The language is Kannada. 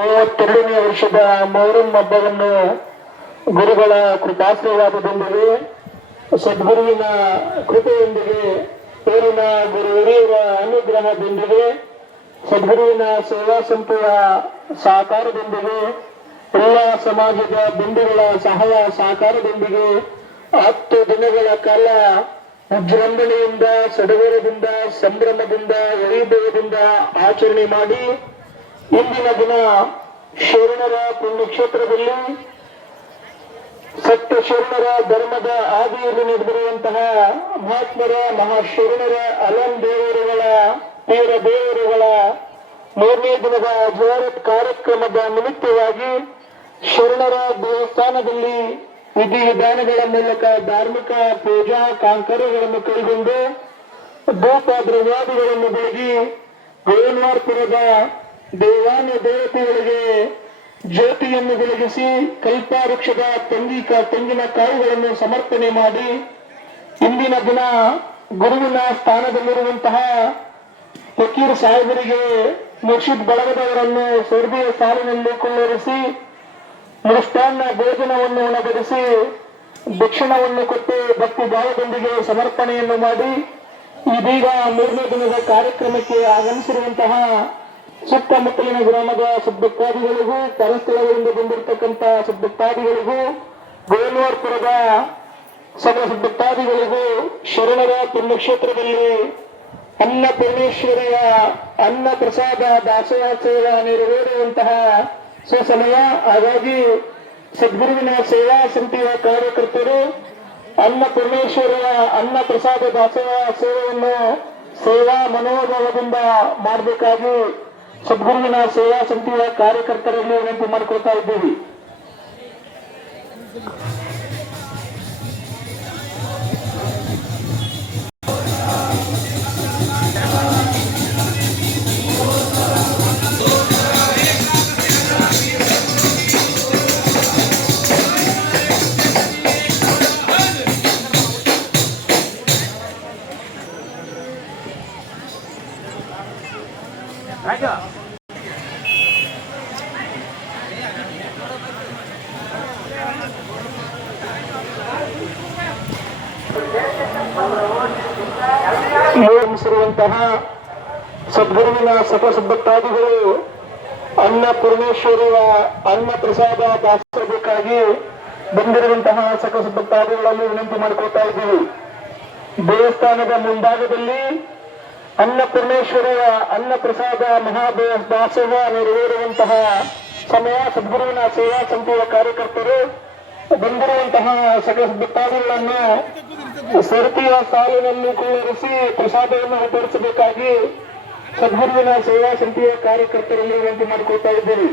32ನೇ ವರ್ಷದ ಮೊಹರಂ ಹಬ್ಬವನ್ನು ಗುರುಗಳ ಕೃಪಾಶೀರ್ವಾದದೊಂದಿಗೆ ಸದ್ಗುರುವಿನ ಕೃಪೆಯೊಂದಿಗೆ ಊರಿನ ಗುರು ಹಿರಿಯರ ಅನುಗ್ರಹದೊಂದಿಗೆ ಸದ್ಗುರುವಿನ ಸೇವಾ ಸಂಸ್ಥೆಯ ಸಹಕಾರದೊಂದಿಗೆ ಎಲ್ಲ ಸಮಾಜದ ಬಂಧುಗಳ ಸಹಕಾರದೊಂದಿಗೆ 10 ದಿನಗಳ ಕಾಲ ವಿಜೃಂಭಣೆಯಿಂದ ಸಡಗರದಿಂದ ಸಂಭ್ರಮದಿಂದ ವೈಭವದಿಂದ ಆಚರಣೆ ಮಾಡಿ ಇಂದಿನ ದಿನ ಶರಣರ ಪುಣ್ಯಕ್ಷೇತ್ರದಲ್ಲಿ ಸತ್ಯ ಶರಣರ ಧರ್ಮದ ಆದಿಯಲ್ಲಿ ನಡೆದಿರುವಂತಹ ಮಹಾತ್ಮರ ಮಹಾಶರಣರ ಅಲಂ ದೇವರುಗಳ ತೀರ ದೇವರುಗಳ 3ನೇ ದಿನದ ಜಿಯಾರತ್ ಕಾರ್ಯಕ್ರಮದ ನಿಮಿತ್ತವಾಗಿ ಶರಣರ ದೇವಸ್ಥಾನದಲ್ಲಿ ವಿಧಿವಿಧಾನಗಳ ಮೂಲಕ ಧಾರ್ಮಿಕ ಪೂಜಾ ಕಾಂಕರ್ಯಗಳನ್ನು ಕೈಗೊಂಡು ಧೂಪ ದ್ರವ್ಯಾದಿಗಳನ್ನು ಬೆಳಗಿ ಗೋವಿಂದವಾರಪುರದ ದೇವಾನ ದೇವತೆಗಳಿಗೆ ಜ್ಯೋತಿಯನ್ನು ಬೆಳಗಿಸಿ ಕಲ್ಪವೃಕ್ಷದ ತೆಂಗಿನ ಕಾಳುಗಳನ್ನು ಸಮರ್ಪಣೆ ಮಾಡಿ ಇಂದಿನ ದಿನ ಗುರುವಿನ ಸ್ಥಾನದಲ್ಲಿರುವಂತಹ ಫಕೀರ್ ಸಾಹೇಬರಿಗೆ ಮುರ್ಷಿದ್ ಬಳಗದವರನ್ನು ಸ್ವರ್ಗೀಯ ಸಾಲಿನಲ್ಲಿ ಕೊಳ್ಳರಿಸಿ ಮೃಷ್ಟಾನ್ನ ಭೋಜನವನ್ನು ಉಣಬಡಿಸಿ ದಕ್ಷಿಣವನ್ನು ಕೊಟ್ಟು ಭಕ್ತಿ ಭಾವದೊಂದಿಗೆ ಸಮರ್ಪಣೆಯನ್ನು ಮಾಡಿ ಇದೀಗ 3ನೇ ದಿನದ ಕಾರ್ಯಕ್ರಮಕ್ಕೆ ಆಗಮಿಸಿರುವಂತಹ ಸುತ್ತಮುತ್ತಲಿನ ಗ್ರಾಮದ ಸದ್ಭಕ್ತಾದಿಗಳಿಗೂ ಪರಸ್ಥಳಗಳಿಂದ ಬಂದಿರತಕ್ಕಂಥ ಸದ್ಭಕ್ತಾದಿಗಳಿಗೂ ಗೋವಿಂದವಾರಪುರದ ಸಕಲ ಸದ್ಭಕ್ತಾದಿಗಳಿಗೂ ಶರಣರ ಪುಣ್ಯಕ್ಷೇತ್ರದಲ್ಲಿ ಅನ್ನಪೂರ್ಣೇಶ್ವರಿಯ ಅನ್ನ ಪ್ರಸಾದ ದಾಸೋತ್ಸವ ನೆರವೇರುವಂತಹ ಸುಸಮಯ. ಹಾಗಾಗಿ ಸದ್ಗುರುವಿನ ಸೇವಾ ಸಮಿತಿಯ ಕಾರ್ಯಕರ್ತರು ಅನ್ನಪೂರ್ಣೇಶ್ವರಿಯ ಅನ್ನ ಪ್ರಸಾದ ದಾಸೋಹ ಸೇವೆಯನ್ನು ಸೇವಾ ಮನೋಭಾವದಿಂದ ಮಾಡಬೇಕಾಗಿ ಸದ್ಗುರುವಿನ ಸೇವಾ ಸಮಿತಿಯ ಕಾರ್ಯಕರ್ತರಲ್ಲಿ ವಿನಂತಿ ಮಾಡಿಕೊಳ್ತಾ ಇದ್ದೀವಿ. ನೇಮಿಸಿರುವಂತಹ ಸದ್ಗುರುವಿನ ಸಕಲ ಸದ್ಭಕ್ತಾದಿಗಳು ಅನ್ನಪೂರ್ಣೇಶ್ವರಿಯ ಅನ್ನ ಪ್ರಸಾದ ದಾಸೋಹಕ್ಕಾಗಿ ಬಂದಿರುವಂತಹ ಸಕಲ ಸದ್ಭಕ್ತಾದಿಗಳಲ್ಲಿ ವಿನಂತಿ ಮಾಡಿಕೊಳ್ತಾ ಇದ್ದೀವಿ. ದೇವಸ್ಥಾನದ ಮುಂಭಾಗದಲ್ಲಿ ಅನ್ನಪೂರ್ಣೇಶ್ವರಿಯ ಅನ್ನ ಪ್ರಸಾದ ದಾಸೋಹ ನೆರವೇರುವಂತಹ ಸಮಯ ಸದ್ಗುರುವಿನ ಸೇವಾ ಸಮಿತಿಯ ಕಾರ್ಯಕರ್ತರು ಬಂದಿರುವಂತಹ ಸಕಲ ಸದ್ಭಕ್ತಾದಿಗಳನ್ನು ಸರತಿಯ ಸಾಲಿನಲ್ಲಿ ಕುಳ್ಳರಿಸಿ ಪ್ರಸಾದವನ್ನು ವಿತರಿಸಬೇಕಾಗಿ ಸದ್ಗುರುವಿನ ಸೇವಾ ಸಮಿತಿಯ ಕಾರ್ಯಕರ್ತರಲ್ಲಿ ವಿನಂತಿ ಮಾಡಿಕೊಳ್ತಾ ಇದ್ದೀವಿ.